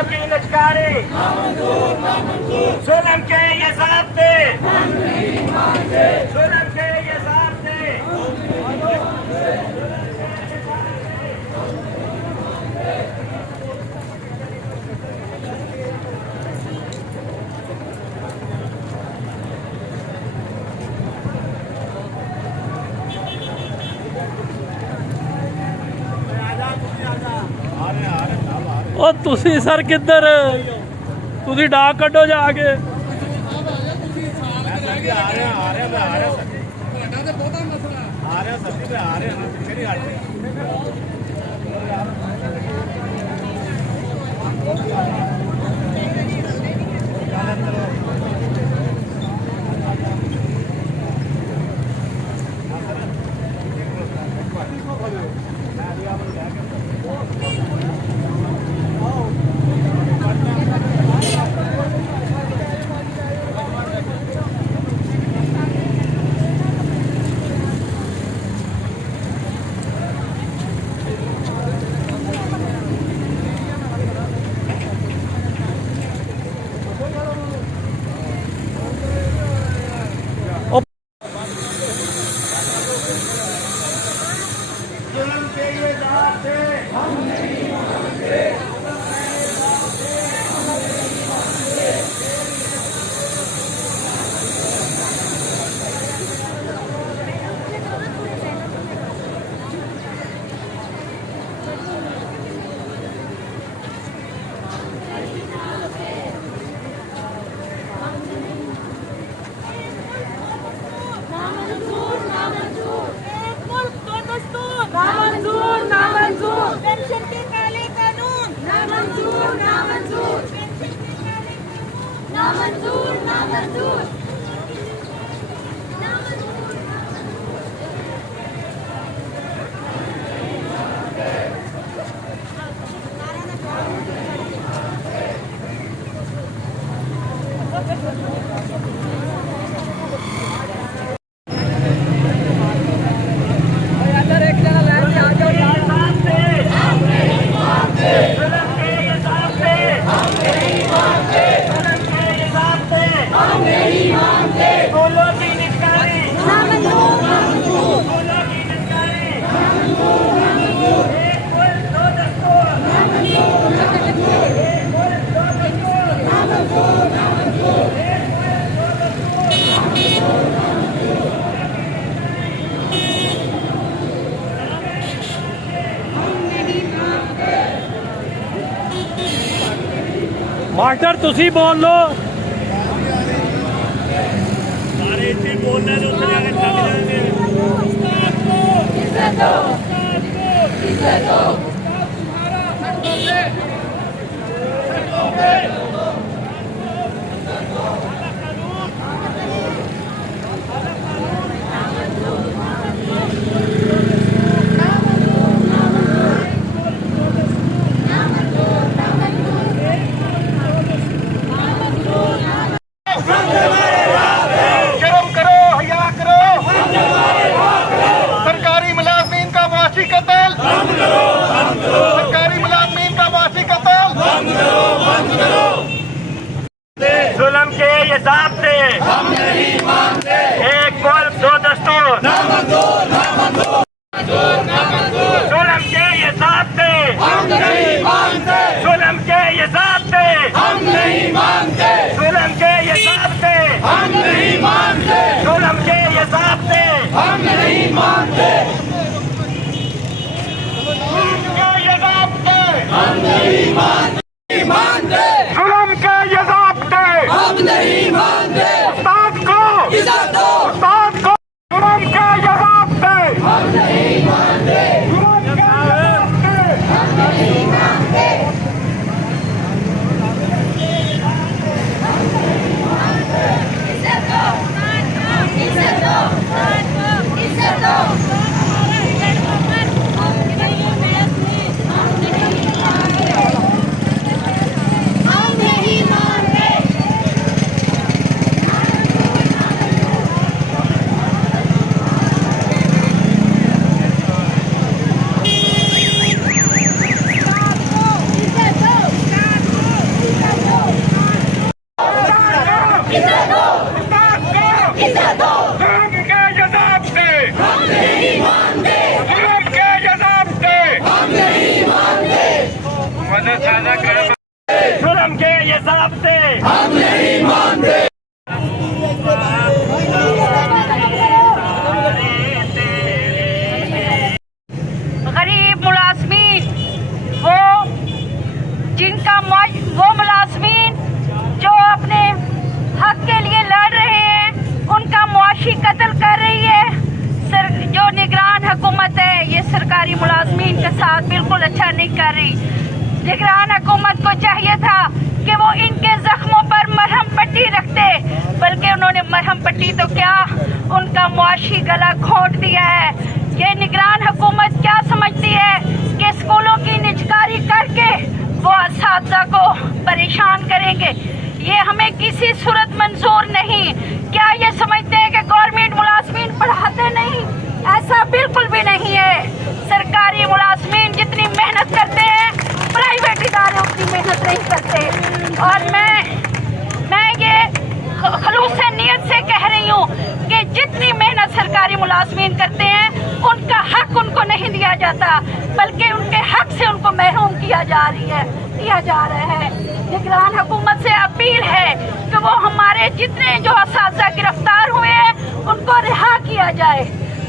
फूलों की निचकारी, जुल्म के ये ज़ाब्ते, जुल्म के ये ज़ाब्ते। ਉਹ ਤੁਸੀਂ ਸਰ ਕਿੱਧਰ? ਤੁਸੀਂ ਡਾਕ ਕੱਢੋ ਜਾ ਕੇ। ਆ ਰਿਹਾ ਤੁਹਾਡਾ ਤੇ ਬਹੁਤਾ ਮਸਲਾ ਆ ਰਿਹਾ ਸੱਚੀ ਤੇ ਆ ਰਿਹਾ ਪਿੱਛੇ ਨਹੀਂ ਹਟਦੇ। जुल्म के ये ज़ाब्ते हम नहीं मानते। नामंजूर नामंजूर पेंशन के काले कानून नामंजूर नामंजूर पेंशन के काले कानून नामंजूर नामंजूर ਮਾਸਟਰ ਤੁਸੀਂ ਬੋਲ ਲੋ। ਸਾਰੇ ਇੱਥੇ ਬੋਲਣਾ ਤੇ ਉੱਥੇ ਜਾ ਕੇ ਥੱਕ ਜਾਣਗੇ। शर्म करो, हया करो। सरकारी मुलाजमीन का वासी कत्ल, सरकारी मुलाजमीन का वासी कत्ल। जुल्म के ये ज़ाब्ते हम नहीं मानते। एक मुल्क दो दस्तूर, जुल्म के ये ज़ाब्ते हम नहीं मानते। जुल्म के ये ज़ाब्ते हम नहीं मानते। जुल्म के ये ज़ाब्ते हम नहीं मानते। जुल्म के ये ज़ाब्ते हम नहीं मानते। जुल्म के ये ज़ाब्ते हम नहीं मानते। जुल्म के ये ज़ाब्ते हम नहीं मानते। उस्ताद को इज्जत दो, उस्ताद को। जुल्म के ये ज़ाब्ते हम नहीं मानते। जुल्म के ये ज़ाब्ते हम नहीं मानते। हमने साझा कर जुल्म के ये ज़ाब्ते हम नहीं मानते। गरीब मुलाजमीन वो जिनका वो मुलाजमीन जो अपने हक के लिए लड़ रहे हैं उनका मुआशी कत्ल कर रही है जो निगरान हुकूमत है। ये सरकारी मुलाजमीन के साथ बिल्कुल अच्छा नहीं कर रही। निगरान हुकूमत को चाहिए था कि वो इनके जख्मों पर मरहम पट्टी रखते, बल्कि उन्होंने मरहम पट्टी तो क्या उनका मुआशी गला घोंट दिया है। ये निगरान हुकूमत क्या समझती है कि स्कूलों की निजकारी करके वो असातिज़ा को परेशान करेंगे। ये हमें किसी सूरत मंजूर नहीं। क्या ये समझते हैं कि गवर्नमेंट मुलाजमीन पढ़ाते नहीं? ऐसा बिल्कुल भी नहीं है। सरकारी मुलाजमीन जितनी मेहनत करते हैं प्राइवेट इदारे उतनी मेहनत नहीं करते। और मैं ये खलूस नीयत से कह रही हूँ कि जितनी मेहनत सरकारी मुलाजमीन करते हैं उनका हक उनको नहीं दिया जाता, बल्कि उनके हक से उनको महरूम किया जा रहा है। निगरान हुकूमत से अपील है कि वो हमारे जितने जो असातिज़ा गिरफ्तार हुए हैं उनको रिहा किया जाए।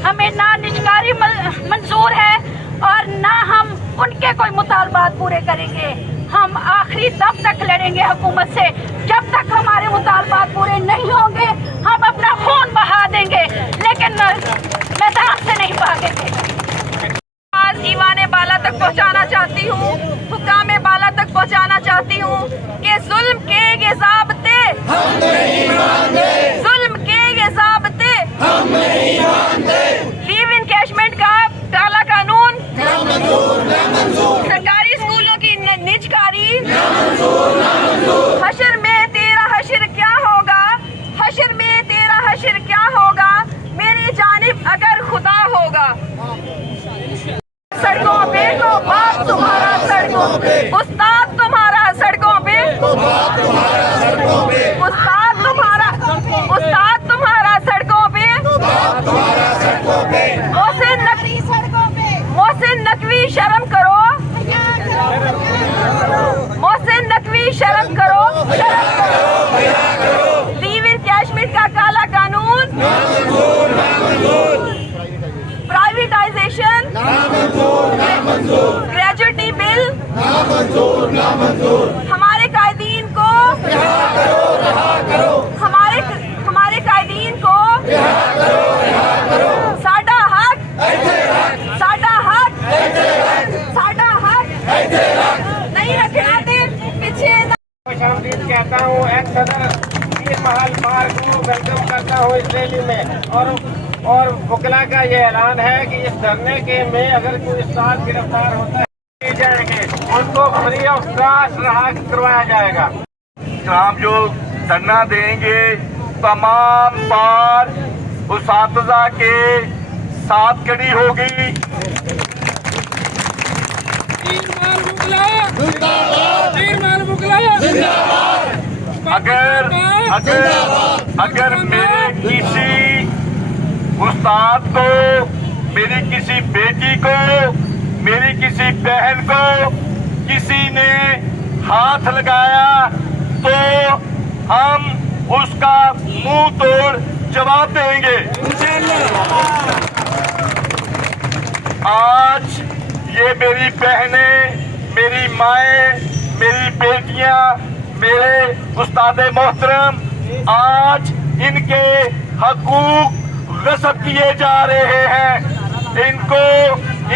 हमें ना निजकारी मंजूर है और ना हम उनके कोई मुतालबात पूरे करेंगे। हम आखिरी दम तक लड़ेंगे हुकूमत से। जब तक हमारे मुतालबात पूरे नहीं होंगे हम अपना खून बहा देंगे, लेकिन मैदान से नहीं भागेंगे। आज ईवान बाला तक पहुंचाना चाहती हूँ, हुक्काम बाला तक पहुंचाना चाहती हूँ कि जुल्म के ये ज़ाब्ते हम नहीं मानते। जुल्म के ये ज़ाब्ते हम नहीं मानते। लीव इनकैशमेंट का काला कानून नामंजूर, नामंजूर। सरकारी स्कूलों की निजकारी नामंजूर, नामंजूर। हशर में तेरा हशर क्या होगा, हशर में तेरा हशर क्या होगा, मेरी जानिब अगर खुदा होगा। सड़कों पे तो बाप तुम्हारा सड़कों पे, उस्ताद तुम्हारा सड़कों पे, बाप तुम्हारा सड़कों पे, उस्ताद तुम्हारा सड़कों पे, बाप तुम्हारा सड़कों पे। मोहसिन नकवी सड़कों पे, मोहसिन नकवी शर्म करो, मोहसिन नकवी शर्म करो, लीव इनकैशमेंट का काला कानून नामंजूर, नामंजूर। प्राइवेटाइजेशन नामंजूर, नामंजूर। ग्रेजुएटी बिल नामंजूर, नामंजूर। हमारे कायदीन को रिहा करो, रिहा करो। हमारे कायदीन को रिहा करो, रिहा करो। साडा हक, ऐसे रख, साडा हक, ऐसे रख, साडा हक ऐसे रख। नहीं रखना दे पीछे। खुशामदीद कहता हूँ एक्स सदर मीर महल मार्ग को वेलकम करता हूँ इस रैली में। और वकला का ये ऐलान है कि इस धरने के में अगर कोई उस्ताद गिरफ्तार होता है जाएंगे उनको फ्री ऑफ कॉस्ट रहा करवाया जाएगा। हम जो धरना देंगे तमाम बार उस्तादा के साथ खड़ी होगी। अगर मेरे किसी उस्ताद को, मेरी किसी बेटी को, मेरी किसी बहन को किसी ने हाथ लगाया तो हम उसका मुंह तोड़ जवाब देंगे। आज ये मेरी बहनें, मेरी माएँ, मेरी बेटियां, मेरे उस्ताद मोहतरम, आज इनके हकूक गस्ब किए जा रहे हैं। इनको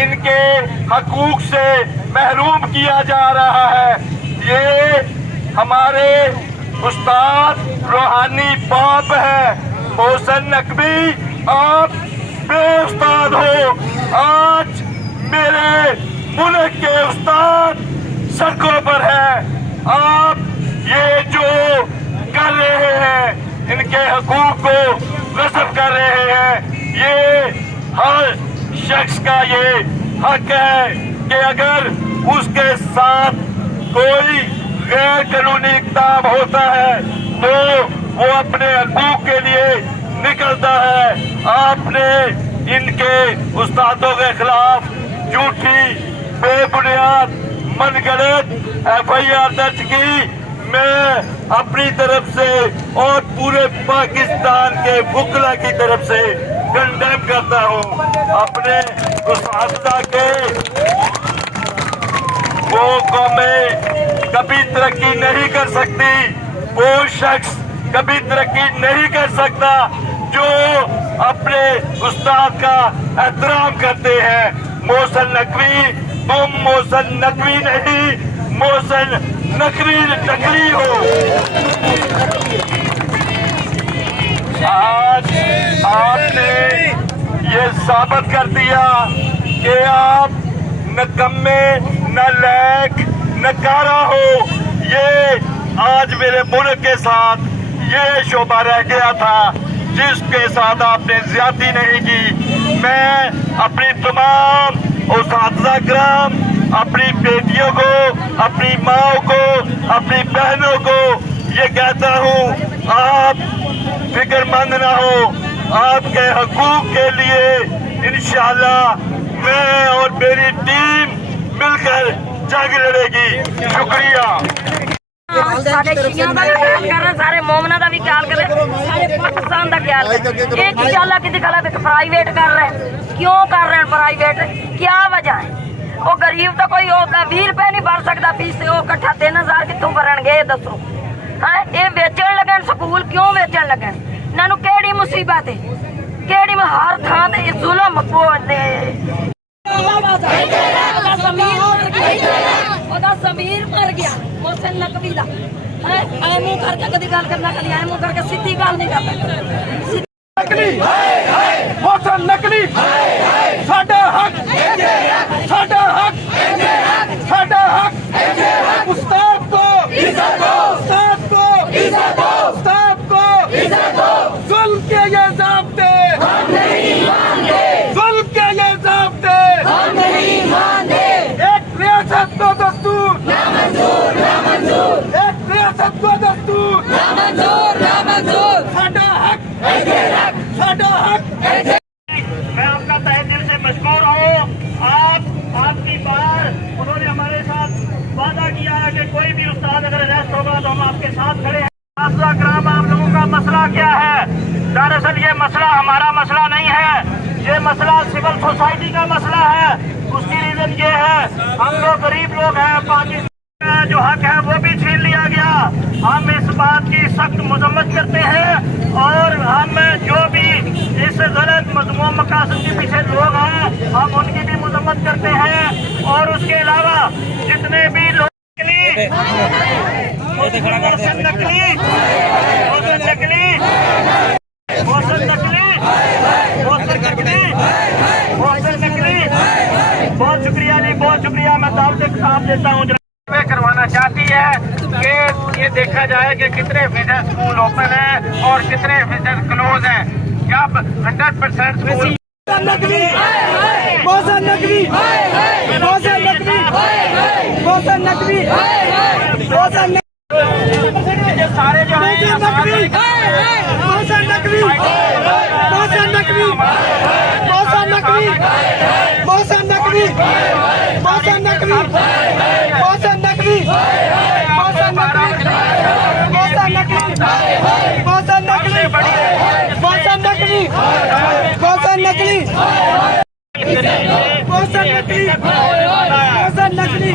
इनके हकूक से महरूम किया जा रहा है। ये हमारे उस्ताद रूहानी बाप है। मोहसिन नकवी, आप बेउस्ताद हो। आज मेरे मुल्क के उस्ताद सड़कों पर है। आप ये जो कर रहे हैं, इनके हकूक को गस्ब कर रहे हैं। ये हर शख्स का ये हक है कि अगर उसके साथ कोई गैर कानूनी इक़दाम होता है तो वो अपने हकूक के लिए निकलता है। आपने इनके उस्तादों के खिलाफ झूठी, बेबुनियाद मनगढ़ंत FIR दर्ज की। मैं अपनी तरफ से और पूरे पाकिस्तान के वकला की तरफ से कंडेम करता हूँ। अपने उस हादसा के वो कौमें कभी तरक्की नहीं कर सकती, वो शख्स कभी तरक्की नहीं कर सकता जो अपने उस्ताद का एहतराम करते हैं। मोहसिन नकवी, तुम मोहसिन नकवी नहीं, मोहसिन नकली हो। आज आपने ये साबित कर दिया कि आप नकम्मे, नालायक, नकारा हो। ये आज मेरे मुल्क के साथ ये शोभा रह गया था जिसके साथ आपने ज्यादती नहीं की। मैं अपनी तमाम उस्ताद कराम, अपनी बेटियों को, अपनी माओ को, अपनी बहनों को ये कहता हूँ, आप फिक्रमंद ना हो। आपके हकूक के लिए इंशाअल्लाह मैं और मेरी टीम मिलकर जंग लड़ेगी। शुक्रिया। सारे शिया का भी ख्याल कर रहे, सारे मोमना का भी ख्याल कर रहे, सारे पाकिस्तान का ख्याल कर रहे। एक इंशाअल्लाह की गलत प्राइवेट कर रहे हैं। क्यों कर रहे हैं प्राइवेट? क्या वजह है? वो गरीब तो कोई होता 20 रुपए नहीं भर सकता फीस से, वो इकट्ठा 3000 कितों भरनगे? दसो हाँ, ये बेचन लगे स्कूल, क्यों बेचन लगे? इन्होंने केड़ी मुसीबत है, केड़ी में हर थां ते जुल्म पहुंचते। ज़मीर मर गया मोहसिन नकवी दा। ऐ मुंह करके कदी गल करना, कदी ऐ मुंह करके सीधी गल नहीं करता। नकली मोहसिन नकली साडा हक, साडा हक, साडा हक। उस्ताद को इज्जत दो, उस्ताद को इज्जत दो, उस्ताद को इज्जत दो। जुल्म के ये ज़ाब्ते हम नहीं मानते, जुल्म के ये ज़ाब्ते हम नहीं मानते। एक रियासत को दस्तूर नामंजूर, नामंजूर। एक रियासत को दस्तूर नामंजूर, नामंजूर। साडा हक, साडा हक। मैं आपका तहे दिल से मशकूर हूँ। आपकी बार उन्होंने हमारे साथ वादा किया है कि कोई भी उस्ताद अगर अरेस्ट होगा तो हम आपके साथ खड़े हैं। कराम, आप लोगों का मसला क्या है? दरअसल ये मसला हमारा मसला नहीं है, ये मसला सिविल सोसाइटी का मसला है। उसकी रीजन ये है, हम लोग गरीब लोग हैं, पाकिस्तान का जो हक है वो भी छीन लिया गया। हम इस बात की सख्त मजम्मत करते हैं और हम जो भी इस गलत मजमूम मकासद के पीछे लोग हैं हम उनकी भी मजम्मत करते हैं। और उसके अलावा जितने भी लोग मोहसिन नकली, मोहसिन नकली, मोहसिन नकली, मोहसिन नकली, मोहसिन नकली। बहुत शुक्रिया जी, बहुत शुक्रिया। मैं दावत साफ देता हूँ करवाना चाहती है कि ये देखा जाए कि कितने फीसद स्कूल ओपन है और कितने फीसद क्लोज हैं। जब 100% स्कूल नकली मोहसिन नकली, मोहसिन नकली, मोहसिन नकली, मोहसिन सारे जो है नकली, मोहसिन नकली, मोहसिन नकली, मोहसिन नकली, मोहसिन नकली, मोहसिन नकली, मोहसिन नकली, मोहसिन नकली, मोहसिन नकली, मोहसिन नकली, मोहसिन नकली, मोहसिन नकली, मोहसिन नकली, मोहसिन नकली।